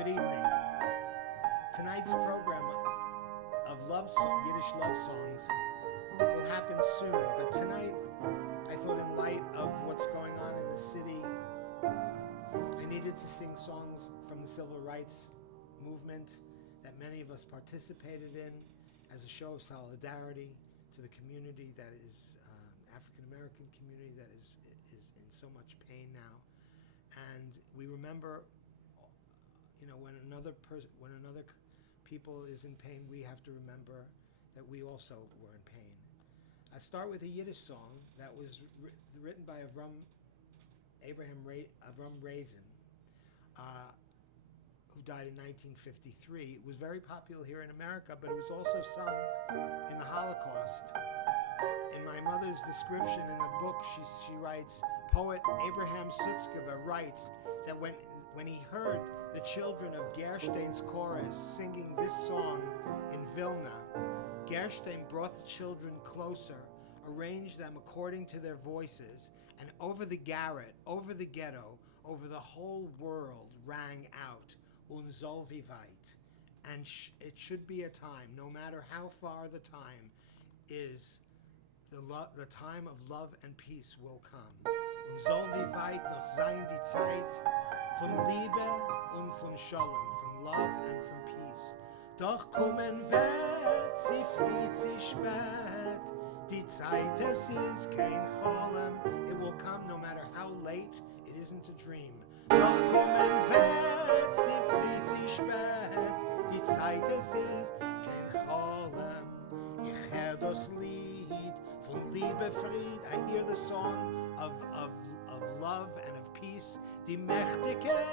Good evening. Tonight's program of Yiddish love songs will happen soon, but tonight I thought in light of what's going on in the city, I needed to sing songs from the civil rights movement that many of us participated in as a show of solidarity to the community that is African American community that is in so much pain now. And we remember, when another people is in pain, we have to remember that we also were in pain. I start with a Yiddish song that was written by Avram Raisin, who died in 1953. It was very popular here in America, but it was also sung in the Holocaust. In my mother's description in the book, she writes, poet Abraham Sutzkever writes that when he heard the children of Gerstein's chorus singing this song in Vilna, Gerstein brought the children closer, arranged them according to their voices, and over the garret, over the ghetto, over the whole world rang out, "Und soll wie weit." And it should be a time, no matter how far the time is, the time of love and peace will come. Und soll wie weit noch sein die Zeit von Liebe und von Shalom, von love and from peace. Doch kommen wird sie früh, sie spät, die Zeit, es ist kein Cholem. It will come no matter how late, it isn't a dream. Doch kommen wird sie früh, sie spät, die Zeit, es ist kein Cholem. Ich hör das Lied von Liebe, Fried. I hear the song of love and of peace. Die mächtige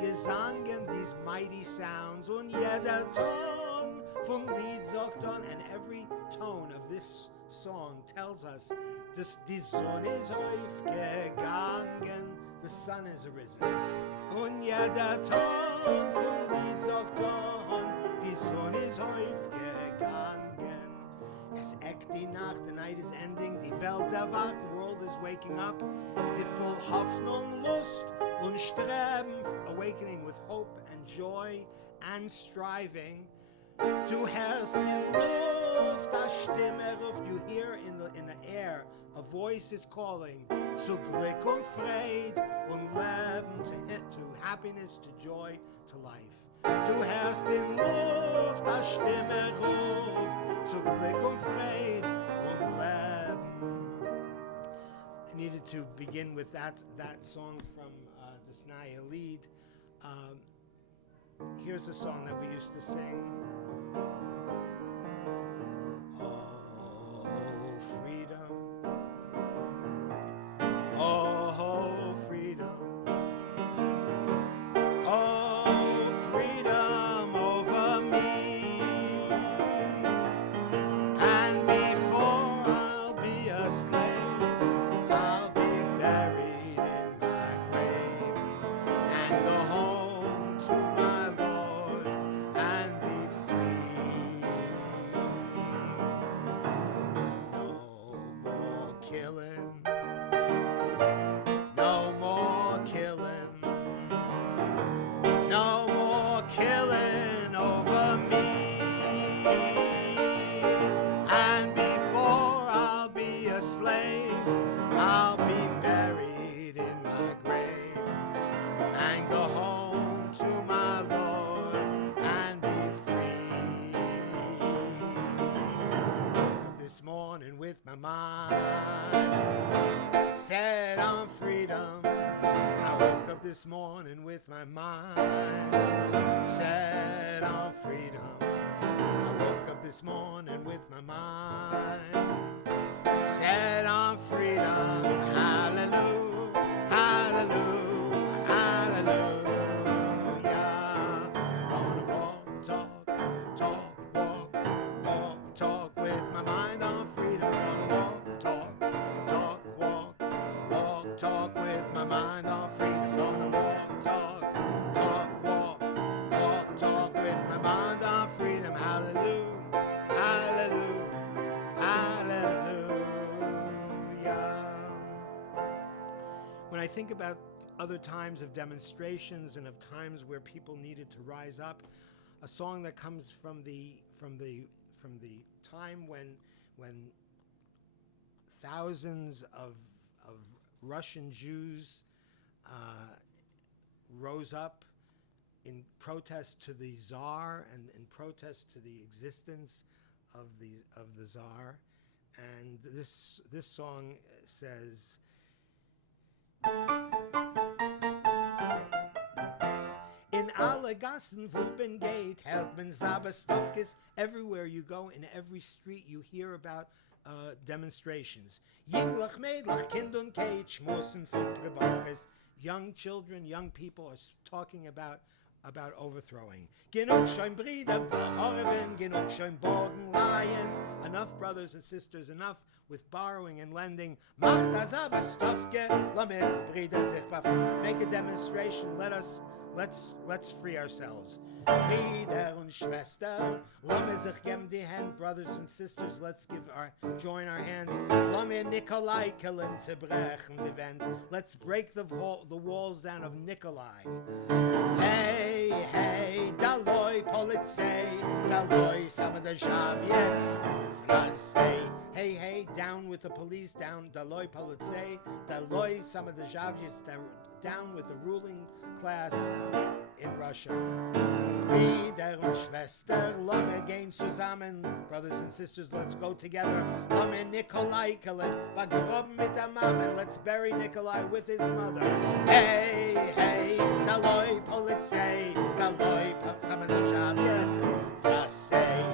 Gesangen, these mighty sounds. Und jeder Ton von Lied sagt dann, and every tone of this song tells us, die Sonne ist aufgegangen, the sun is arisen. Und jeder Ton von Lied sagt dann, die Sonne ist aufgegangen. Es eckt die Nacht, the night is ending, die Welt erwacht, the world is waking up, die voll Hoffnung, Lust und Streben, awakening with hope and joy and striving. Du hörst in Luft, a Stimme ruft, you hear in the air, a voice is calling, zu Glück und Fried und Leben, to happiness, to joy, to life. Du hörst in Luft, a Stimme ruft, zu Glück und Fried und Leben. I needed to begin with that song from the Snaya Lied. Here's a song that we used to sing. Oh, freedom. Oh, freedom. Oh, freedom over me. And before I'll be a slave, I'll be buried in my grave and go home to my Lord and be free. No more killing, no more killing, no more killing over me. And before I'll be a slave, I'll be buried in my grave and go home to my Lord and be free. Woke up this morning with my mind set on freedom. I woke up this morning with my mind set on freedom. I woke up this morning with my mind set on freedom. Hallelujah, hallelujah, hallelujah. I'm gonna walk, talk with my mind on freedom. Gonna walk, talk with my mind on freedom. Gonna walk, talk with my mind on freedom. Hallelujah, hallelujah, hallelujah. When I think about other times of demonstrations and of times where people needed to rise up. A song that comes from the time when thousands of Russian Jews rose up in protest to the Tsar and in protest to the existence of the Tsar. And this song says, in alle Gassen, wo bin geht, hört man Zabastofkes. Everywhere you go, in every street, you hear about demonstrations. Jinglach, Mädlach, Kind und Keit, Schmossen von Prebofkes. Young children, young people are talking about overthrowing. Genug schon Brüder behorven, genug schon Bogen leihen. Enough brothers and sisters, enough with borrowing and lending. Macht das aber Stofke, lass Brüder sich befolgen. Make a demonstration. Let's free ourselves. Brüder und Schwester, lass sich geben die Hand. Brothers and sisters, let's join our hands. Lass mir Nikolai killen zu brechen die Wand. Let's break the walls down of Nikolai. Hey, hey, Daloi Polizei, Daloi Samadashav, jetzt Frasei. Hey, hey, down with the police, down, Daloi Polizei, Daloi Samadashav, down with the ruling class in Russia. Brüder und Schwester, lass mir gehen zusammen. Brothers and sisters, let's go together. Lass mir Nikolai killen, begraben mit der Mama. Let's bury Nikolai with his mother. Hey, hey, Daloi Polizei, Daloi Samadashav, jetzt Frasei.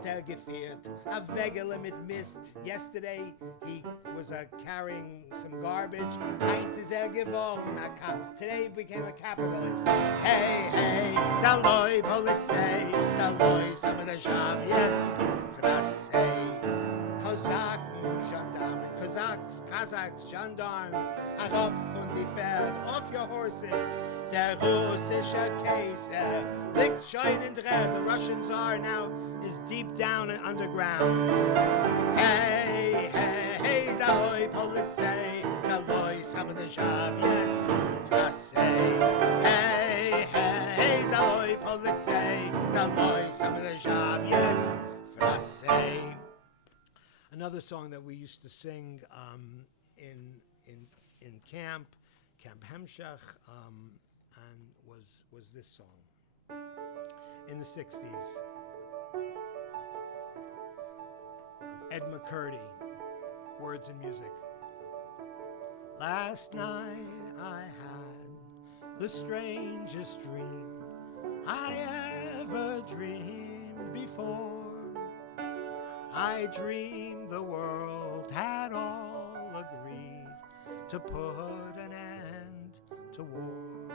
Nacht hat geführt, a Wegele mit Mist. Yesterday, he was carrying some garbage. Heint is geworden. Today he became a capitalist. Hey, hey, Daloi Polizei, Daloi Samadashav, jetzt Frasei. Cossacks, gendarmes, herab von die Pferd, off your horses. Der russische Kaiser liegt schon in Dreck. The Russian Tsar now is deep down and underground. Hey, hey, hey, Daloi Polizei, Daloi Samadashav, jetzt Frasei. Hey, hey, hey, Daloi Polizei, Daloi Samadashav, jetzt Frasei. Another song that we used to sing in Camp Hemshech, and was this song in the 60s. Ed McCurdy, words and music. Last night I had the strangest dream I ever dreamed before. I dreamed the world had all agreed to put an end to war.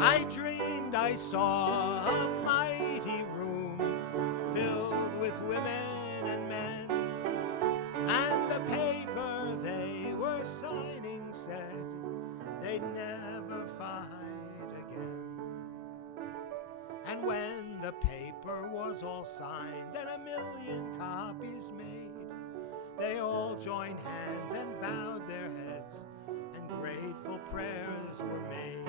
I dreamed I saw a mighty room filled with women and men, and the paper they were signing said they'd never fight again. And when the paper was all signed and 1,000,000 copies made, they all joined hands and bowed their heads, and grateful prayers were made.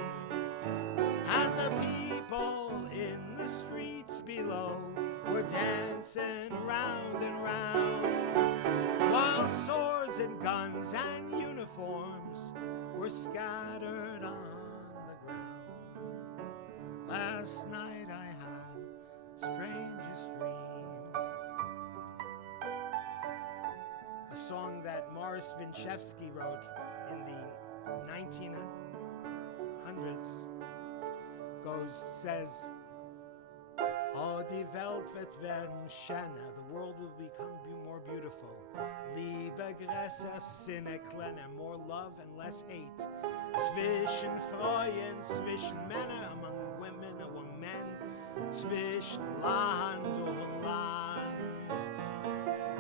And the people in the streets below were dancing round and round, while swords and guns and uniforms were scattered on the ground. Last night I had strangest dream. A song that Morris Winchevsky wrote in the 1900s says, "Oh, die Welt wird werden schöner, the world will become more beautiful. Liebe größer, Sinne kleiner, more love and less hate. Zwischen Frauen, zwischen Männern, among women, among men, zwischen Land und Land.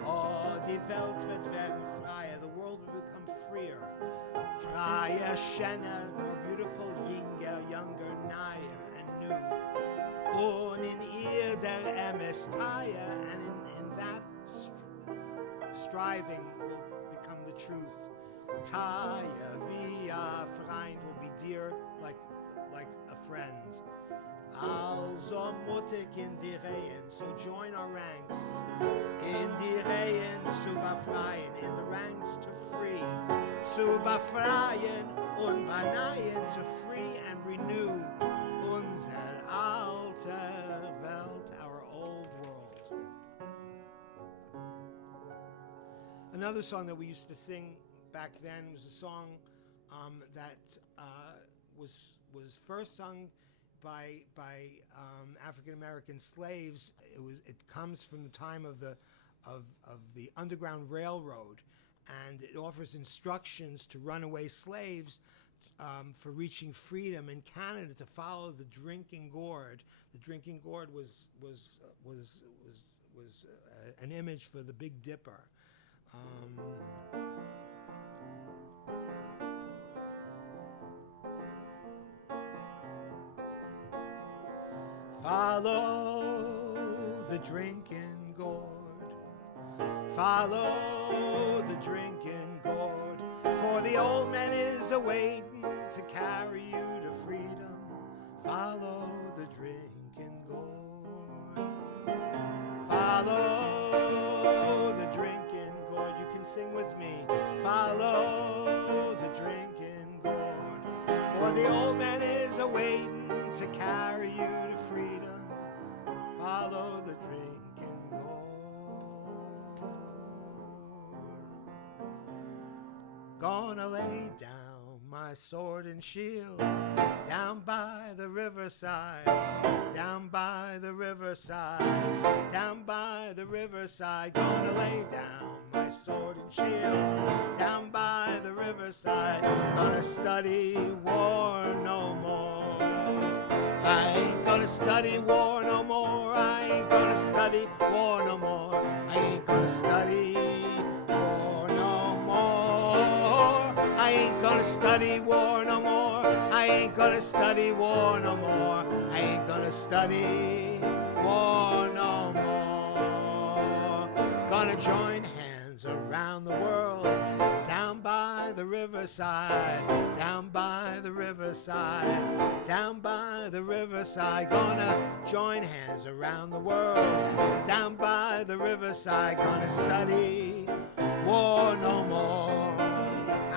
Oh, die Welt wird werden freier, the world will become freer. Freier, schöner, more beautiful, younger, nigher and new. Und in ihr der Messiah, and in that striving will become the truth. Taya via Freund will be dear like a friend. Zalmen Mlotek in die Reihen, so join our ranks. In die Reihen zu befreien, in the ranks to free. Zu befreien und beneien, to free and renew. Unser alter Welt, our old world. Another song that we used to sing back then was a song that was first sung by African American slaves. It comes from the time of the Underground Railroad, and it offers instructions to runaway slaves for reaching freedom in Canada to follow the drinking gourd. The drinking gourd was an image for the Big Dipper. Follow the drinking gourd, follow the drinking gourd, for the old man is a-waiting to carry you to freedom. Follow the drinking gourd, follow the drinking gourd. You can sing with me. Follow the drinking gourd, for the old man is a-waiting to carry you to freedom. Follow the drinking gourd. Gonna lay down my sword and shield down by the riverside, down by the riverside, down by the riverside. Gonna lay down my sword and shield down by the riverside. Gonna study war no more. I ain't gonna study war no more. I ain't gonna study war no more. I ain't gonna study war no more. I ain't gonna study war no more. I ain't gonna study war no more. I ain't gonna study war no more. Gonna join hands around the world, down by the riverside, down by the riverside, down by the riverside. Gonna join hands around the world, down by the riverside. Gonna study war no more.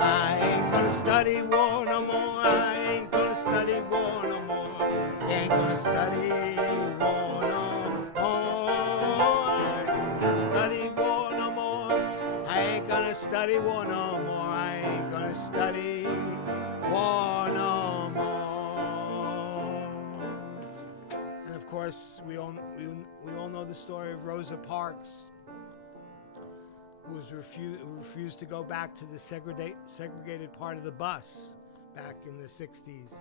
I ain't gonna study war no more. I ain't gonna study war no more. Ain't gonna study war no more. I ain't gonna study war no more. I ain't gonna study war no more. I ain't gonna study war no more. And of course, we all know the story of Rosa Parks, who refused to go back to the segregated part of the bus back in the 60s.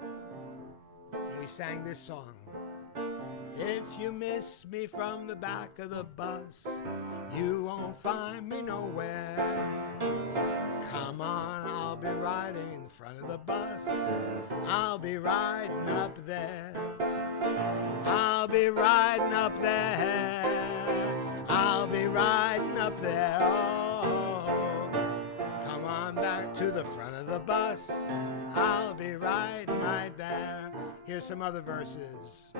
And we sang this song. If you miss me from the back of the bus, you won't find me nowhere. Come on, I'll be riding in the front of the bus. I'll be riding up there. I'll be riding up there. I'll be riding up there. Oh, come on back to the front of the bus. I'll be riding right there. Here's some other verses.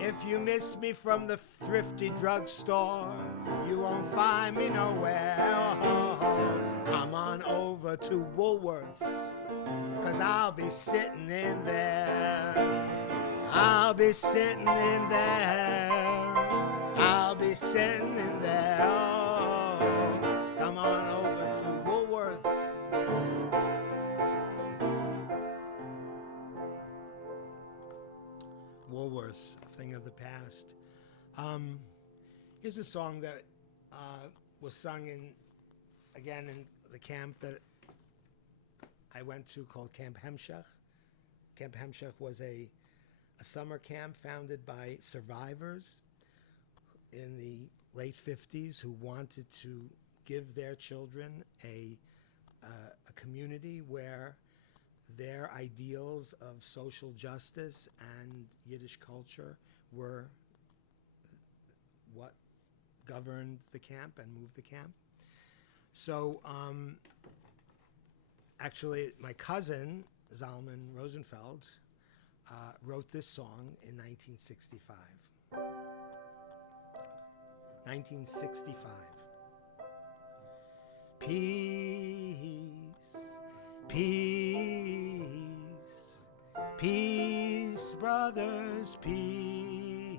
If you miss me from the thrifty drugstore, you won't find me nowhere. Oh, come on over to Woolworths, 'cause I'll be sitting in there. I'll be sitting in there. I'll be sitting in there. Oh, come on over to Woolworths. Woolworths, a thing of the past. Here's a song that was sung in the camp that I went to called Camp Hemshech. Camp Hemshech was a summer camp founded by survivors in the late 50s who wanted to give their children a community where their ideals of social justice and Yiddish culture were what governed the camp and moved the camp. So actually, my cousin, Zalmen Rosenfeld, wrote this song in 1965. 1965. Peace, peace, peace, brothers, peace.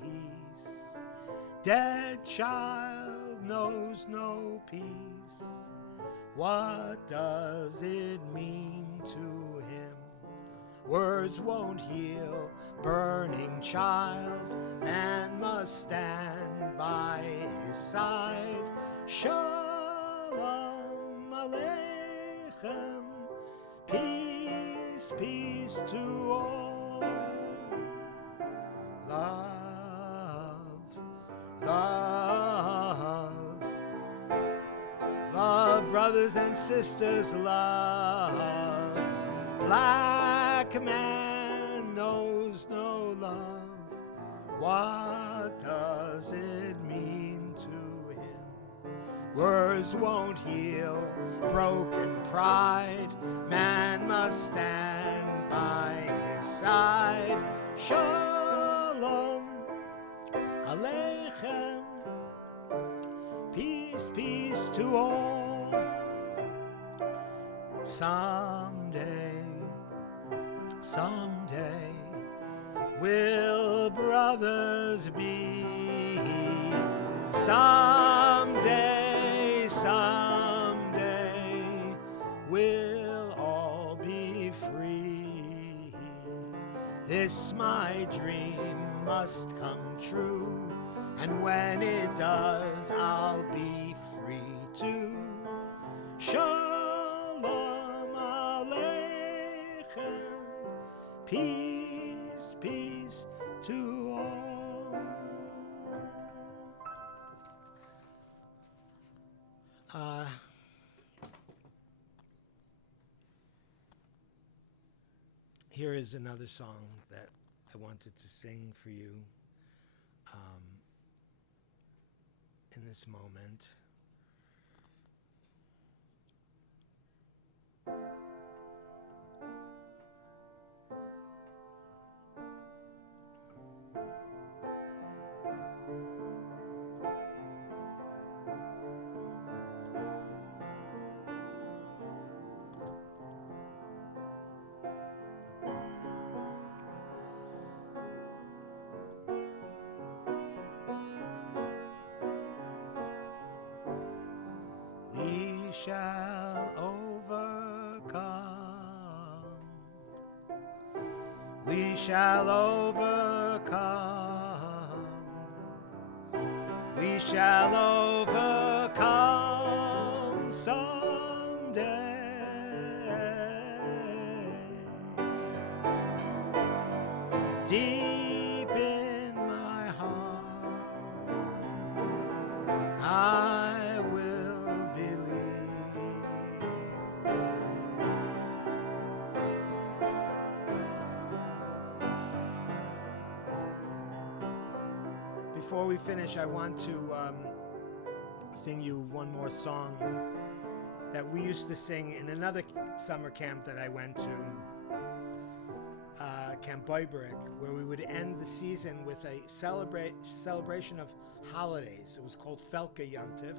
Dead child knows no peace. What does it mean to him? Words won't heal, burning child. Man must stand by his side. Shalom Aleichem. Peace, peace to all. Love, love, love, brothers and sisters, love. Black man knows no love. What does it mean to him? Words won't heal broken pride. Man must stand by his side. Shalom Aleichem. Peace, peace to all. Someday, someday, will brothers be. Someday, someday, we'll all be free. This my dream must come true, and when it does, I'll be free too. Shalom Aleichem. Peace, peace to all. Here is another song that I wanted to sing for you in this moment. We shall overcome. We shall overcome. We shall overcome someday. Deep in my heart, I will believe. Before we finish, I want to sing you one more song that we used to sing in another summer camp that I went to, Camp Boyberick, where we would end the season with a celebration of holidays. It was called Felka Yontif,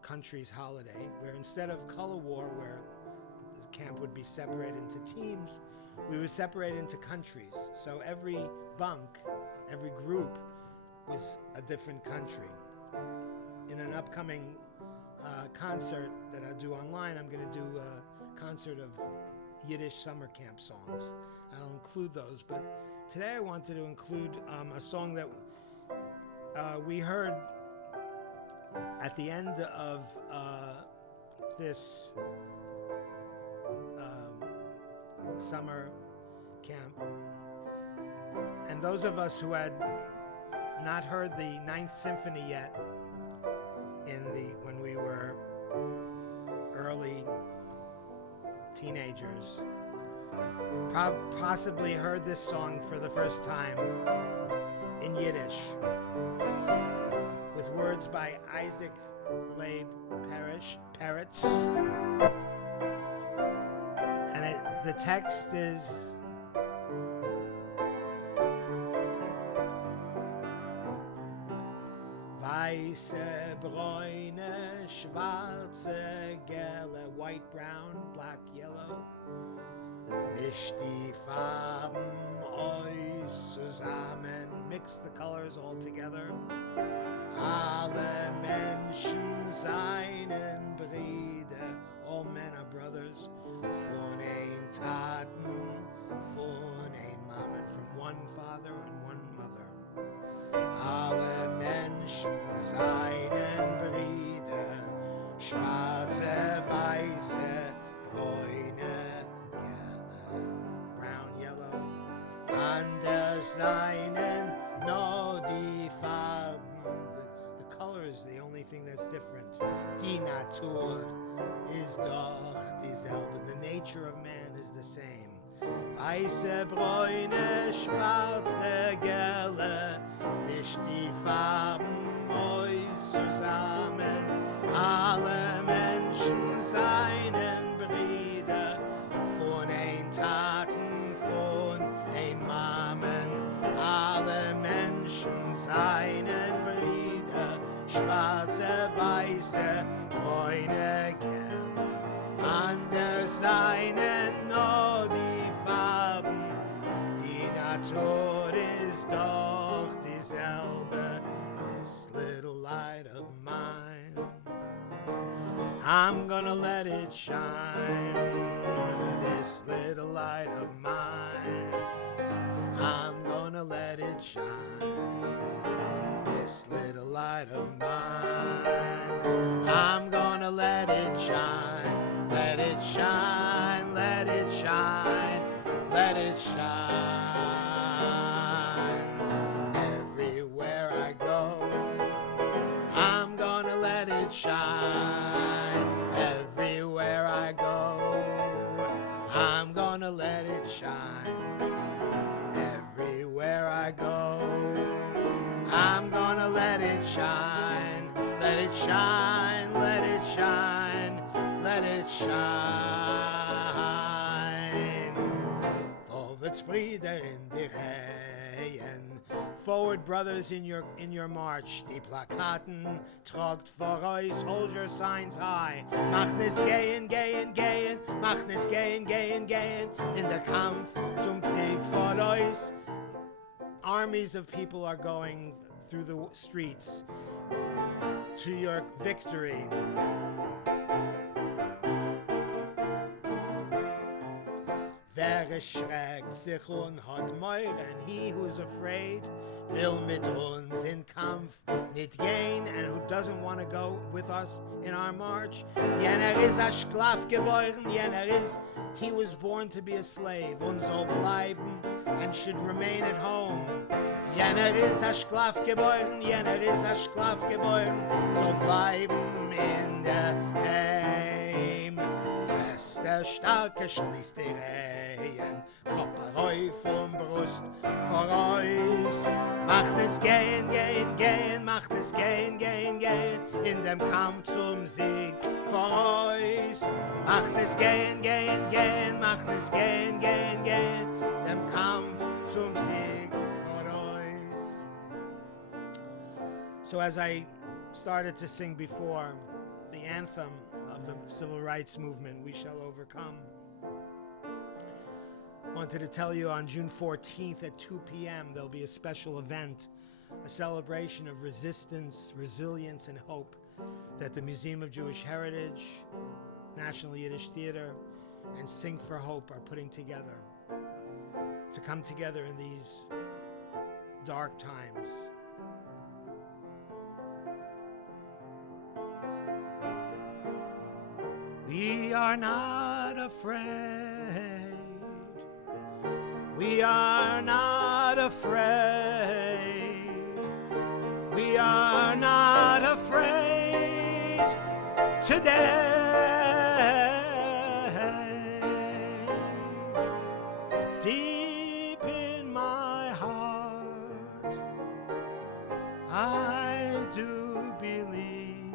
country's holiday, where instead of color war, where the camp would be separated into teams, we would separate into countries. So every bunk, every group was a different country. In an upcoming concert that I'll do online, I'm going to do a concert of Yiddish summer camp songs. I'll include those, but today I wanted to include a song that we heard at the end of this summer camp. And those of us who had not heard the Ninth Symphony yet when we were early teenagers, possibly heard this song for the first time in Yiddish, with words by Isaac lay parrots. And the text is, weiße, bräune, schwarze, gelbe, white, brown, black, yellow. Misch die Farben euch zusammen, mix the colors all together. Alle Menschen seinen Brüder, all men are brothers, von ein Taten, von ein Mamen, from one father and one mother. Alle Menschen seinen Brüder, schwarze, weiße, bräune, gelbe, brown, yellow. Anders seinen nur die Farben. The color is the only thing that's different. Die Natur is doch dieselbe. The nature of man is the same. Weiße, bräune, schwarze, gelbe, nicht die Farben euch zusammen. Alle Menschen seinen Brüder, von ein Taten, von ein Mamen. Alle Menschen seinen Brüder, schwarze, weiße, bräune, gelbe, anders seinen nur die Farben. Die Natur ist doch dieselbe. This little light of mine, I'm gonna let it shine. This little light of mine, I'm gonna let it shine. This little light of mine, I'm gonna let it shine. Let it shine, let it shine, let it shine. Everywhere I go, I'm gonna let it shine. Everywhere I go, I'm gonna let it shine. Everywhere I go, I'm gonna let it shine. Let it shine, let it shine, let it shine. Folksbiene in die Reihen. Forward, brothers, in your march. Die Plakaten tragt vor euch, hold your signs high. Macht es gehen, gehen, gehen, macht es gehen, gehen, gehen. In der Kampf zum Krieg vor euch. Armies of people are going through the streets to your victory. Wer erschreckt sich und hat Meuren, he who is afraid will mit uns in Kampf nicht gehen, and who doesn't want to go with us in our march. Jener is a Sklav geboren, he was born to be a slave und soll bleiben and should remain at home. Jener is a Sklav geboren, soll bleiben in der Heim. Fest der Starke schließt die Reihen, Kopf auf und Brust vor euch. Macht es gehen, gehen, gehen, macht es gehen, gehen, gehen, in dem Kampf zum Sieg vor euch. Macht es gehen, gehen, gehen, macht es gehen, gehen, gehen, dem Kampf zum Sieg vor euch. So as I started to sing before, the anthem of the civil rights movement, We Shall Overcome, wanted to tell you on June 14th at 2 p.m. there'll be a special event, a celebration of resistance, resilience, and hope that the Museum of Jewish Heritage, National Yiddish Theater, and Sing for Hope are putting together to come together in these dark times. We are not afraid. We are not afraid. We are not afraid today. Deep in my heart, I do believe